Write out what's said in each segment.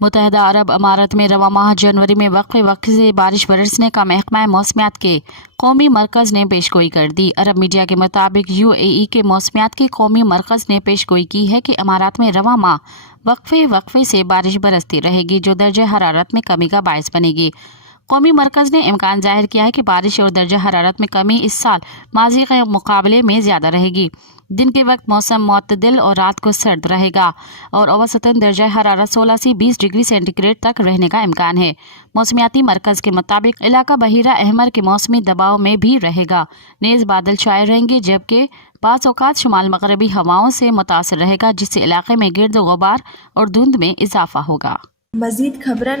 متحدہ عرب امارات میں رواں ماہ جنوری میں وقفے وقفے سے بارش برسنے کا محکمہ موسمیات کے قومی مرکز نے پیشگوئی کر دی۔ عرب میڈیا کے مطابق UAE کے موسمیات کے قومی مرکز نے پیشگوئی کی ہے کہ امارات میں رواں ماہ وقفے وقفے سے بارش برستی رہے گی جو درجہ حرارت میں کمی کا باعث بنے گی۔ قومی مرکز نے امکان ظاہر کیا ہے کہ بارش اور درجہ حرارت میں کمی اس سال ماضی کے مقابلے میں زیادہ رہے گی۔ دن کے وقت موسم معتدل اور رات کو سرد رہے گا اور اوسطاً درجہ حرارت 16 سے 20 ڈگری سینٹی گریڈ تک رہنے کا امکان ہے۔ موسمیاتی مرکز کے مطابق علاقہ بحیرہ احمر کے موسمی دباؤ میں بھی رہے گا، نیز بادل چھائے رہیں گے جبکہ بعض اوقات شمال مغربی ہواؤں سے متاثر رہے گا جس سے علاقے میں گرد و غبار اور دھند میں اضافہ ہوگا۔ مزید خبرن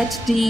HD।